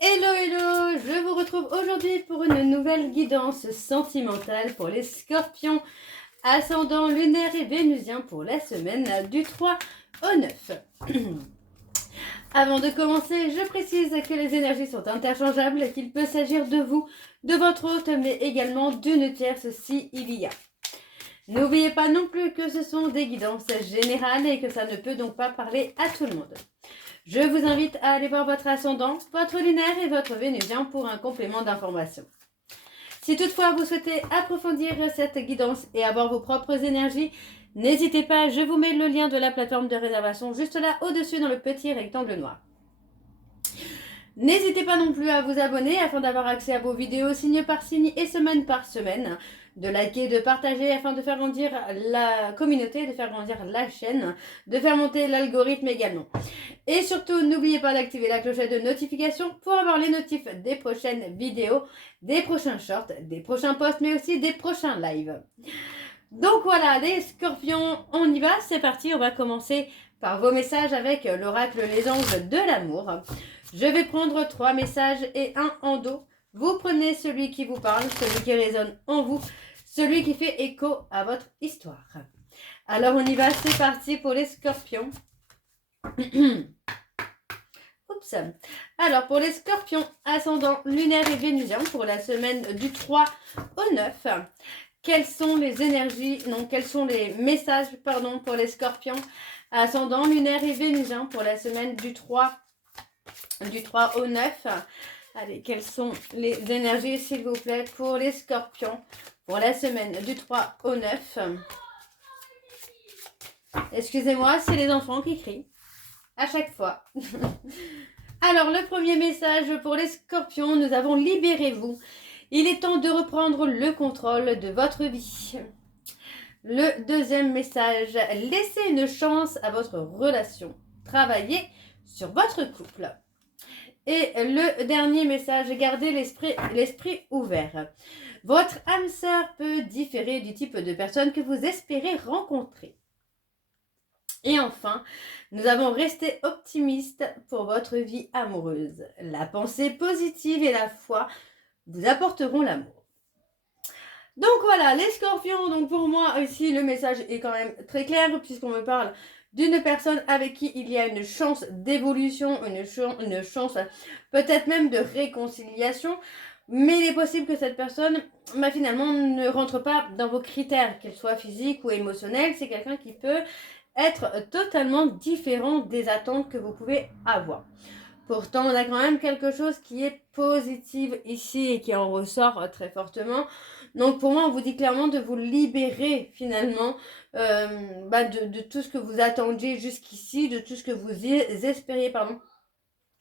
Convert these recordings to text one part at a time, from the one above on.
Hello, hello, je vous retrouve aujourd'hui pour une nouvelle guidance sentimentale pour les scorpions, ascendant lunaire et vénusien pour la semaine du 3 au 9. Avant de commencer, je précise que les énergies sont interchangeables et qu'il peut s'agir de vous, de votre hôte, mais également d'une tierce si il y a. N'oubliez pas non plus que ce sont des guidances générales et que ça ne peut donc pas parler à tout le monde. Je vous invite à aller voir votre ascendant, votre lunaire et votre vénusien pour un complément d'information. Si toutefois vous souhaitez approfondir cette guidance et avoir vos propres énergies, n'hésitez pas, je vous mets le lien de la plateforme de réservation juste là au-dessus dans le petit rectangle noir. N'hésitez pas non plus à vous abonner afin d'avoir accès à vos vidéos signe par signe et semaine par semaine, de liker, de partager afin de faire grandir la communauté, de faire grandir la chaîne, de faire monter l'algorithme également. Et surtout, n'oubliez pas d'activer la clochette de notification pour avoir les notifs des prochaines vidéos, des prochains shorts, des prochains posts, mais aussi des prochains lives. Donc voilà, les scorpions, on y va, c'est parti, on va commencer par vos messages avec l'oracle Les Anges de l'amour. Je vais prendre 3 messages et un en dos. Vous prenez celui qui vous parle, celui qui résonne en vous, celui qui fait écho à votre histoire. Alors on y va, c'est parti pour les scorpions. Oups. Alors pour les scorpions, ascendant lunaire et vénusien pour la semaine du 3 au 9, quelles sont les énergies, non, quels sont les messages, pardon, pour les scorpions, ascendant lunaire et vénusien pour la semaine du 3 au 9. Allez, quelles sont les énergies, s'il vous plaît, pour les scorpions pour la semaine du 3 au 9. Excusez-moi, c'est les enfants qui crient à chaque fois. Alors, le premier message pour les scorpions, nous avons libérez-vous. Il est temps de reprendre le contrôle de votre vie. Le deuxième message, laissez une chance à votre relation. Travaillez sur votre couple. Et le dernier message, gardez l'esprit ouvert. Votre âme sœur peut différer du type de personne que vous espérez rencontrer. Et enfin, nous avons resté optimistes pour votre vie amoureuse. La pensée positive et la foi vous apporteront l'amour. Donc voilà, les scorpions, donc pour moi ici le message est quand même très clair puisqu'on me parle d'une personne avec qui il y a une chance d'évolution, une chance peut-être même de réconciliation, mais il est possible que cette personne finalement ne rentre pas dans vos critères, qu'elle soit physique ou émotionnelle. C'est quelqu'un qui peut être totalement différent des attentes que vous pouvez avoir. Pourtant, on a quand même quelque chose qui est positif ici et qui en ressort très fortement. Donc pour moi, on vous dit clairement de vous libérer finalement de tout ce que vous attendiez jusqu'ici, de tout ce que vous espériez,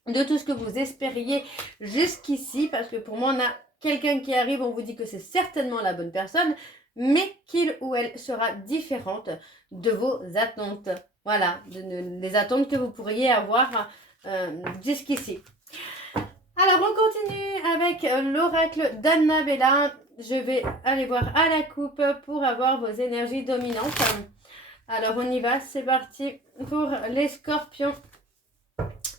de tout ce que vous espériez jusqu'ici, parce que pour moi, on a quelqu'un qui arrive, on vous dit que c'est certainement la bonne personne, mais qu'il ou elle sera différente de vos attentes. Voilà, des attentes que vous pourriez avoir jusqu'ici. Alors, on continue avec l'oracle d'Annabella. Je vais aller voir à la coupe pour avoir vos énergies dominantes. Alors, on y va, c'est parti pour les scorpions.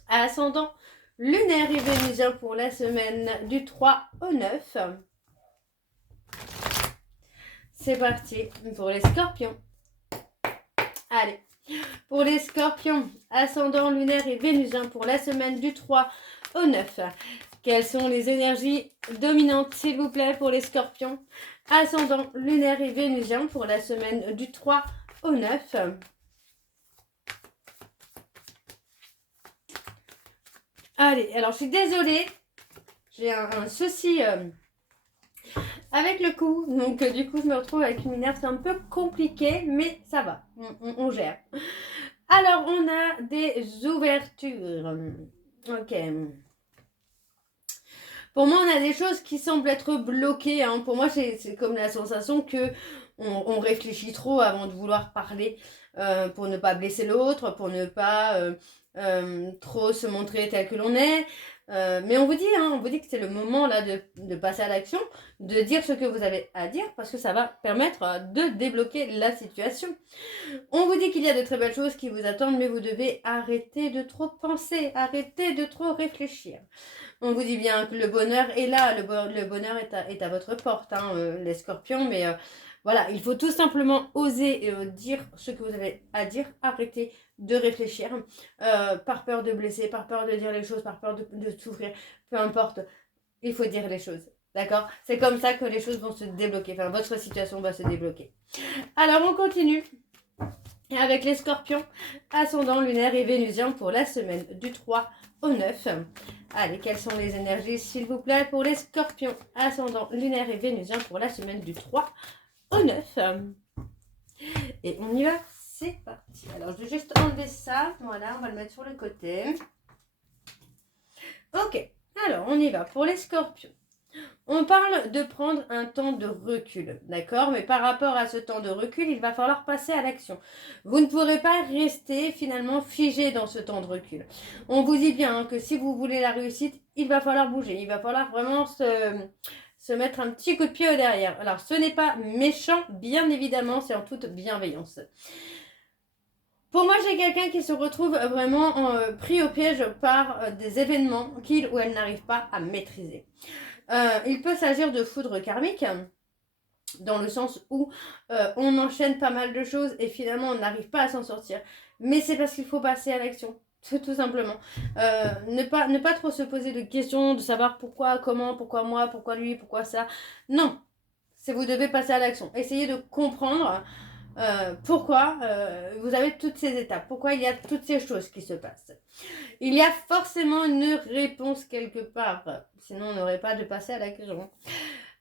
Ascendant lunaire et vénusien pour la semaine du 3 au 9. C'est parti pour les scorpions. Allez, pour les scorpions, ascendant lunaire et vénusien pour la semaine du 3 au 9. Quelles sont les énergies dominantes, s'il vous plaît, pour les scorpions? Ascendant lunaire et vénusien pour la semaine du 3 au 9. Allez, alors je suis désolée, j'ai un souci avec le cou, donc du coup je me retrouve avec une énergie, c'est un peu compliqué, mais ça va, on gère. Alors on a des ouvertures, ok. Pour moi, on a des choses qui semblent être bloquées. Pour moi, c'est comme la sensation que on réfléchit trop avant de vouloir parler pour ne pas blesser l'autre, pour ne pas trop se montrer tel que l'on est. Mais on vous dit que c'est le moment là de passer à l'action, de dire ce que vous avez à dire, parce que ça va permettre de débloquer la situation. On vous dit qu'il y a de très belles choses qui vous attendent, mais vous devez arrêter de trop penser, arrêter de trop réfléchir. On vous dit bien que le bonheur est là, le bonheur est à votre porte, les scorpions, mais voilà, il faut tout simplement oser dire ce que vous avez à dire, arrêter de réfléchir, par peur de blesser, par peur de dire les choses, par peur de souffrir, peu importe, il faut dire les choses. D'accord? C'est comme ça que les choses vont se débloquer, enfin votre situation va se débloquer. Alors on continue avec les scorpions, ascendant lunaire et vénusien pour la semaine du 3 au 9. Allez, quelles sont les énergies s'il vous plaît pour les scorpions, ascendant lunaire et vénusien pour la semaine du 3 au 9. Et on y va, c'est parti. Alors je vais juste enlever ça, voilà, on va le mettre sur le côté. Ok, alors on y va pour les scorpions. On parle de prendre un temps de recul, d'accord? Mais par rapport à ce temps de recul, il va falloir passer à l'action. Vous ne pourrez pas rester finalement figé dans ce temps de recul. On vous dit bien que si vous voulez la réussite, il va falloir bouger. Il va falloir vraiment se mettre un petit coup de pied au derrière. Alors ce n'est pas méchant, bien évidemment, c'est en toute bienveillance. Pour moi, j'ai quelqu'un qui se retrouve vraiment pris au piège par des événements qu'il ou elle n'arrive pas à maîtriser. Il peut s'agir de foudre karmique, dans le sens où on enchaîne pas mal de choses et finalement on n'arrive pas à s'en sortir. Mais c'est parce qu'il faut passer à l'action, tout simplement. Ne pas trop se poser de questions, de savoir pourquoi, comment, pourquoi moi, pourquoi lui, pourquoi ça. Non, c'est vous devez passer à l'action. Essayez de comprendre pourquoi vous avez toutes ces étapes, pourquoi il y a toutes ces choses qui se passent. Il y a forcément une réponse quelque part, sinon on n'aurait pas de passer à l'action.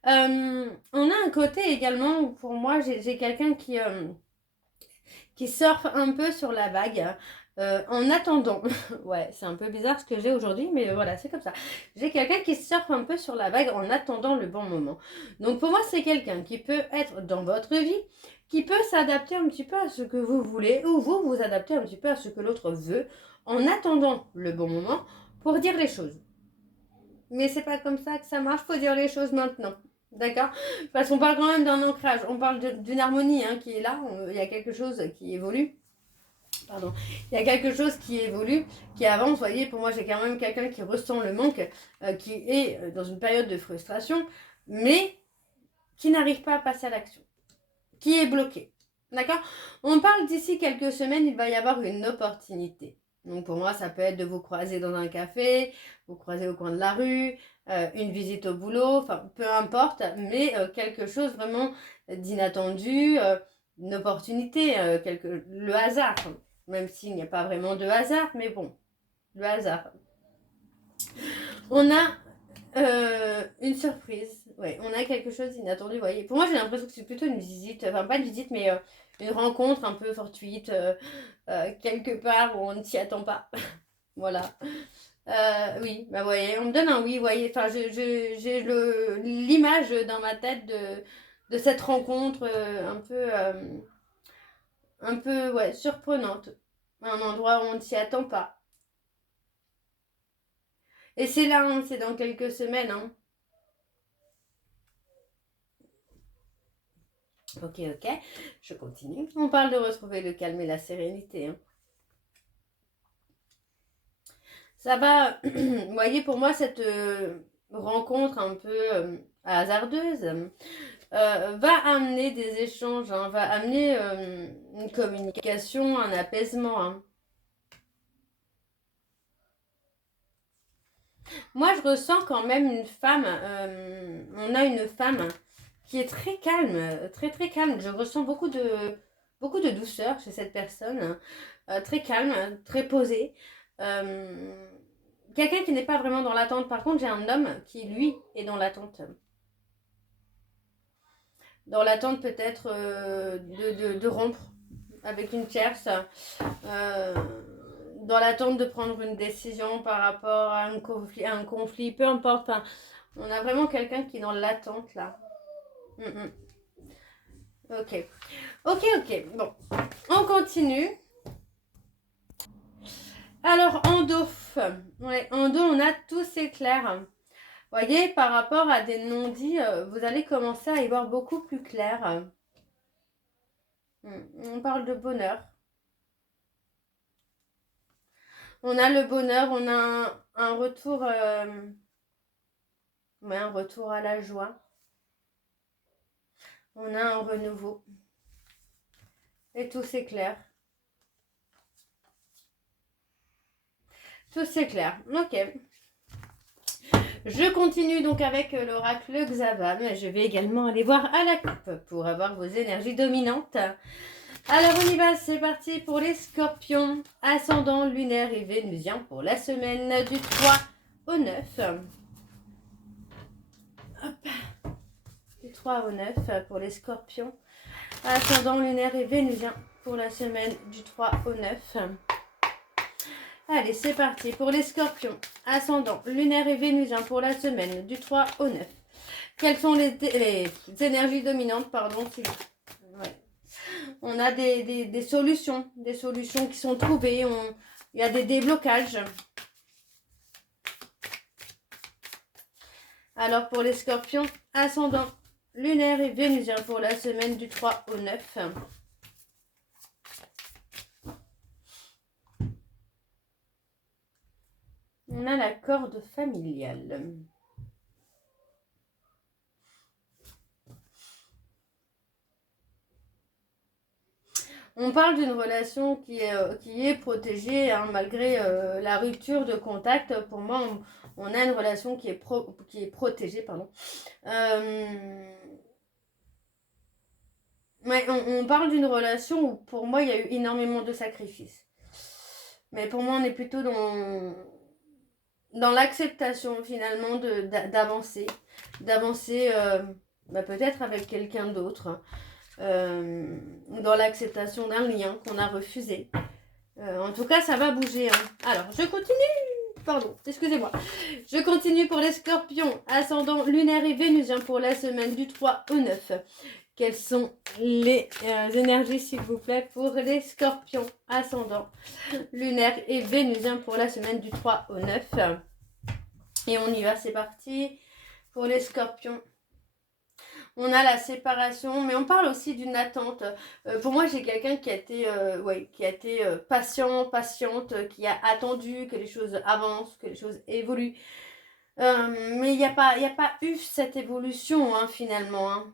On a un côté également où pour moi j'ai quelqu'un qui surfe un peu sur la vague en attendant. Ouais, c'est un peu bizarre ce que j'ai aujourd'hui, mais voilà, c'est comme ça. J'ai quelqu'un qui surfe un peu sur la vague en attendant le bon moment. Donc pour moi, c'est quelqu'un qui peut être dans votre vie, qui peut s'adapter un petit peu à ce que vous voulez, ou vous vous adaptez un petit peu à ce que l'autre veut, en attendant le bon moment pour dire les choses. Mais c'est pas comme ça que ça marche, faut dire les choses maintenant. D'accord? Parce qu'on parle quand même d'un ancrage, on parle d'une harmonie qui est là, il y a quelque chose qui évolue. Pardon. Il y a quelque chose qui évolue, qui avance. Vous voyez, pour moi, j'ai quand même quelqu'un qui ressent le manque, qui est dans une période de frustration, mais qui n'arrive pas à passer à l'action, qui est bloqué. D'accord? On parle d'ici quelques semaines, il va y avoir une opportunité. Donc pour moi, ça peut être de vous croiser dans un café, vous croiser au coin de la rue, une visite au boulot, enfin peu importe, mais quelque chose vraiment d'inattendu, une opportunité, le hasard, même s'il n'y a pas vraiment de hasard, mais bon, le hasard. On a une surprise, ouais, on a quelque chose d'inattendu, vous voyez. Pour moi, j'ai l'impression que c'est plutôt une visite, enfin pas une visite, mais une rencontre un peu fortuite, quelque part où on ne s'y attend pas. Voilà. Oui, bah voyez, on me donne un oui, voyez. Enfin, j'ai l'image dans ma tête de cette rencontre un peu ouais, surprenante. Un endroit où on ne s'y attend pas. Et c'est là, c'est dans quelques semaines. Ok, je continue. On parle de retrouver le calme et la sérénité. Ça va, vous voyez, pour moi, cette rencontre un peu hasardeuse va amener des échanges, va amener une communication, un apaisement. Moi, je ressens quand même une femme, on a une femme qui est très calme, très très calme. Je ressens beaucoup de douceur chez cette personne, très calme, très posée. Quelqu'un qui n'est pas vraiment dans l'attente. Par contre, j'ai un homme qui, lui, est dans l'attente. Dans l'attente peut-être de rompre avec une tierce. Dans l'attente de prendre une décision par rapport à un conflit, peu importe. On a vraiment quelqu'un qui est dans l'attente là. Ok. Ok. Bon, on continue. Alors, en dos. Ouais, en dos, on a tous ces clairs. Vous voyez, par rapport à des non-dits, vous allez commencer à y voir beaucoup plus clair. On parle de bonheur. On a le bonheur, on a un retour, un retour à la joie. On a un renouveau. Et tout s'éclaire. Tout s'éclaire. Ok. Je continue donc avec l'oracle Xavan. Je vais également aller voir à la coupe pour avoir vos énergies dominantes. Alors on y va, c'est parti pour les scorpions. Ascendant lunaire et vénusien pour la semaine du 3 au 9. Hop. Du 3 au 9 pour les scorpions. Ascendant lunaire et vénusien pour la semaine du 3 au 9. Allez, c'est parti pour les scorpions. Ascendant lunaire et vénusien pour la semaine du 3 au 9. Quelles sont les énergies dominantes, pardon, ouais. On a des solutions qui sont trouvées. Il y a des déblocages. Alors pour les scorpions, ascendant lunaire et vénusien pour la semaine du 3 au 9. On a la corde familiale. On parle d'une relation qui est protégée hein, malgré la rupture de contact. Pour moi, on a une relation qui est protégée. Pardon. Ouais, on parle d'une relation où pour moi, il y a eu énormément de sacrifices. Mais pour moi, on est plutôt dans l'acceptation finalement d'avancer. D'avancer peut-être avec quelqu'un d'autre. Dans l'acceptation d'un lien qu'on a refusé. En tout cas, ça va bouger. Hein. Alors, je continue. Pardon, excusez-moi. Je continue pour les scorpions. Ascendant lunaire et vénusien pour la semaine du 3 au 9. Quelles sont les énergies, s'il vous plaît, pour les scorpions ascendant lunaire et vénusien pour la semaine du 3 au 9. Et on y va, c'est parti. Pour les scorpions. On a la séparation, mais on parle aussi d'une attente. Pour moi, j'ai quelqu'un qui a été patiente, qui a attendu que les choses avancent, que les choses évoluent. Mais il n'y a pas eu cette évolution, hein, finalement. Hein.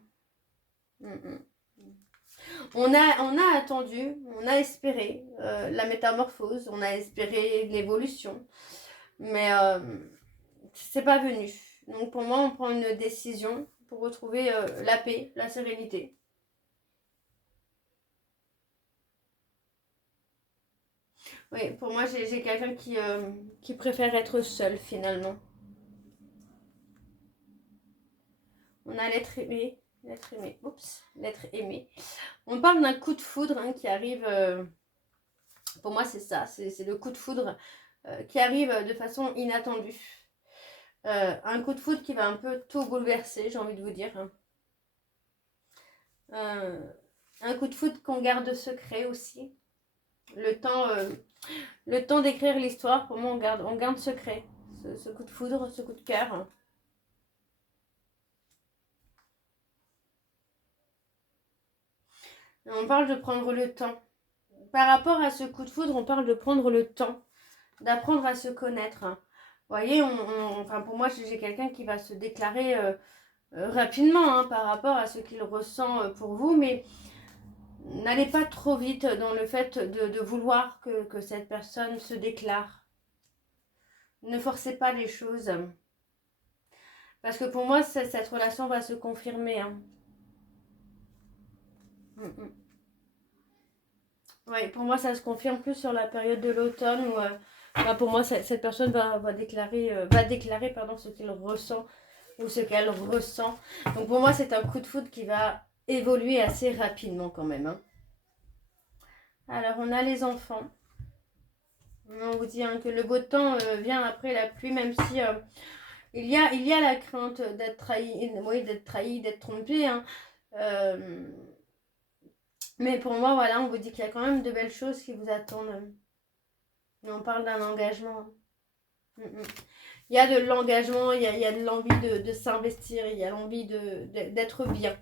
On a attendu, on a espéré la métamorphose, on a espéré l'évolution, mais c'est pas venu. Donc pour moi, on prend une décision pour retrouver la paix, la sérénité. Oui, pour moi, j'ai quelqu'un qui préfère être seul finalement. On a l'être aimé. L'être aimé. On parle d'un coup de foudre hein, qui arrive. Pour moi, c'est ça. C'est le coup de foudre qui arrive de façon inattendue. Un coup de foudre qui va un peu tout bouleverser, j'ai envie de vous dire. Un coup de foudre qu'on garde secret aussi. Le temps d'écrire l'histoire, pour moi, on garde secret. Ce coup de foudre, ce coup de cœur. On parle de prendre le temps. Par rapport à ce coup de foudre, on parle de prendre le temps, d'apprendre à se connaître. Vous voyez, enfin pour moi, j'ai quelqu'un qui va se déclarer rapidement hein, par rapport à ce qu'il ressent pour vous, mais n'allez pas trop vite dans le fait de vouloir que cette personne se déclare. Ne forcez pas les choses. Parce que pour moi, cette relation va se confirmer. Hein. Oui, pour moi, ça se confirme plus sur la période de l'automne où pour moi, cette personne va déclarer ce qu'il ressent ou ce qu'elle ressent. Donc pour moi, c'est un coup de foudre qui va évoluer assez rapidement quand même. Hein. Alors, on a les enfants. On vous dit hein, que le beau temps vient après la pluie, même si il y a la crainte d'être trahi, d'être trompé. Hein. Mais pour moi, voilà, on vous dit qu'il y a quand même de belles choses qui vous attendent. Et on parle d'un engagement. Il y a de l'engagement, il y a de l'envie de s'investir, il y a l'envie d'être bien.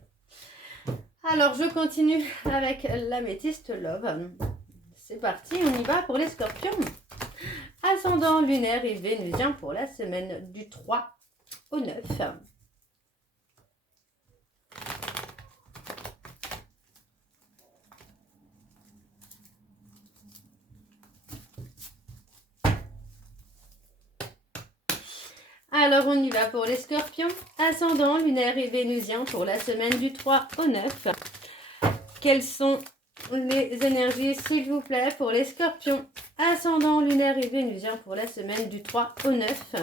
Alors, je continue avec l'améthyste Love. C'est parti, on y va pour les scorpions. Ascendant lunaire et vénusien pour la semaine du 3 au 9. Alors, on y va pour les scorpions. Ascendant lunaire et vénusien pour la semaine du 3 au 9. Quelles sont les énergies, s'il vous plaît, pour les scorpions? Ascendant lunaire et vénusien pour la semaine du 3 au 9.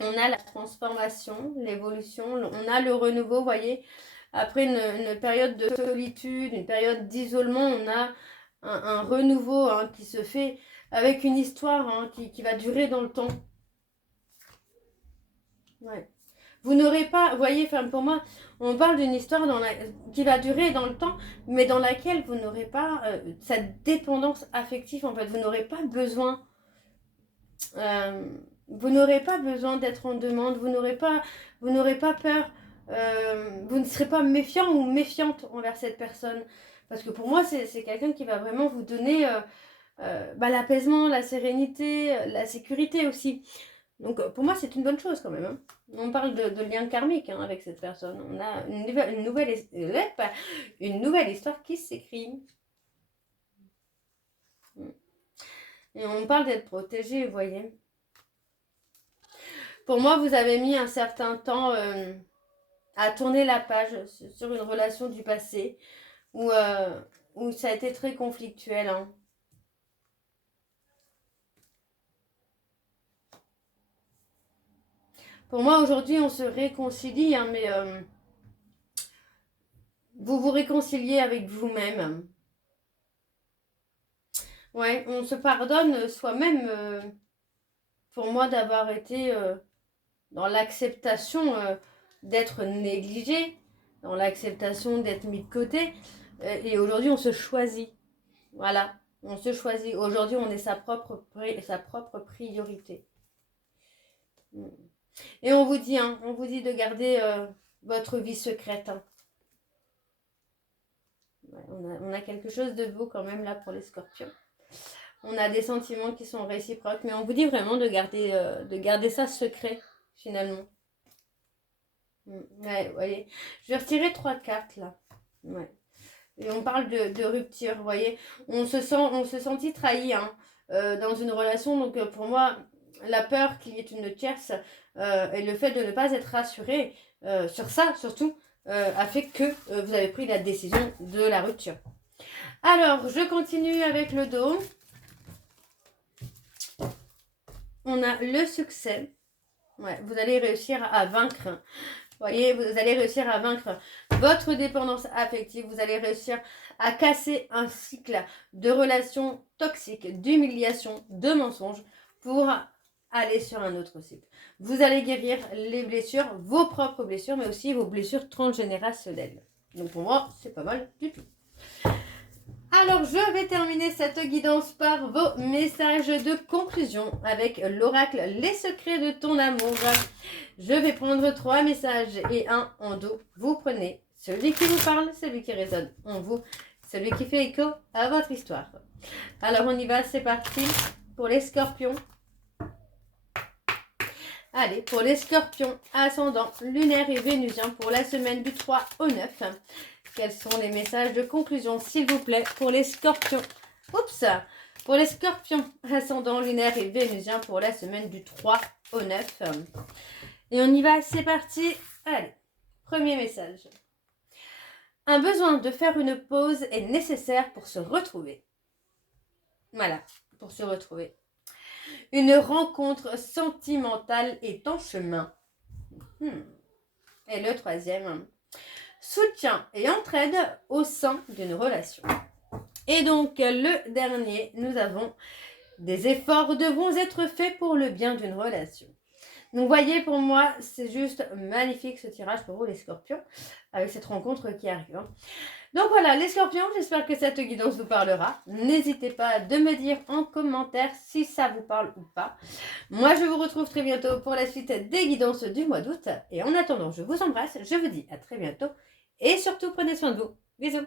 On a la transformation, l'évolution, on a le renouveau, vous voyez. Après une période de solitude, une période d'isolement, on a un renouveau qui se fait avec une histoire qui va durer dans le temps. Ouais. Vous n'aurez pas, vous voyez, pour moi, on parle d'une histoire qui va durer dans le temps, mais dans laquelle vous n'aurez pas cette dépendance affective, en fait. Vous n'aurez pas besoin... vous n'aurez pas besoin d'être en demande, vous n'aurez pas peur, vous ne serez pas méfiant ou méfiante envers cette personne. Parce que pour moi, c'est quelqu'un qui va vraiment vous donner l'apaisement, la sérénité, la sécurité aussi. Donc pour moi, c'est une bonne chose quand même. Hein. On parle de lien karmique avec cette personne. On a une nouvelle histoire qui s'écrit. Et on parle d'être protégé, vous voyez. Pour moi, vous avez mis un certain temps à tourner la page sur une relation du passé où ça a été très conflictuel. Hein. Pour moi, aujourd'hui, on se réconcilie, mais vous vous réconciliez avec vous-même. Ouais, on se pardonne soi-même, pour moi, d'avoir été dans l'acceptation d'être négligé, dans l'acceptation d'être mis de côté. Et aujourd'hui, on se choisit. Voilà, on se choisit. Aujourd'hui, on est sa propre priorité. Et on vous dit de garder votre vie secrète. Hein. Ouais, on a quelque chose de beau quand même là pour les scorpions. On a des sentiments qui sont réciproques, mais on vous dit vraiment de garder ça secret, finalement. Ouais, vous voyez. Je vais retirer 3 cartes là. Ouais. Et on parle de rupture, vous voyez. On se sentit trahi dans une relation. Donc pour moi, la peur qu'il y ait une tierce et le fait de ne pas être rassuré sur ça, surtout, a fait que vous avez pris la décision de la rupture. Alors, je continue avec le dos. On a le succès. Ouais, vous allez réussir à vaincre. Vous voyez, vous allez réussir à vaincre votre dépendance affective. Vous allez réussir à casser un cycle de relations toxiques, d'humiliation, de mensonges pour aller sur un autre cycle. Vous allez guérir les blessures, vos propres blessures, mais aussi vos blessures transgénérationnelles. Donc pour moi, c'est pas mal du tout. Alors, je vais terminer cette guidance par vos messages de conclusion avec l'oracle Les secrets de ton amour. Je vais prendre 3 messages et un en dos. Vous prenez celui qui vous parle, celui qui résonne en vous, celui qui fait écho à votre histoire. Alors, on y va, c'est parti pour les scorpions. Allez, pour les scorpions, ascendant lunaire et vénusien pour la semaine du 3 au 9. Quels sont les messages de conclusion, s'il vous plaît, pour les scorpions? Oups! Pour les scorpions, ascendant lunaire et vénusien pour la semaine du 3 au 9. Et on y va, c'est parti. Allez, premier message. Un besoin de faire une pause est nécessaire pour se retrouver. Voilà, pour se retrouver. Une rencontre sentimentale est en chemin. Et le troisième. Soutien et entraide au sein d'une relation. Et donc, le dernier, nous avons des efforts devront être faits pour le bien d'une relation. Donc, vous voyez, pour moi, c'est juste magnifique ce tirage pour vous, les scorpions, avec cette rencontre qui arrive. Hein. Donc voilà, les scorpions, j'espère que cette guidance vous parlera. N'hésitez pas de me dire en commentaire si ça vous parle ou pas. Moi, je vous retrouve très bientôt pour la suite des guidances du mois d'août. Et en attendant, je vous embrasse, je vous dis à très bientôt. Et surtout, prenez soin de vous. Bisous.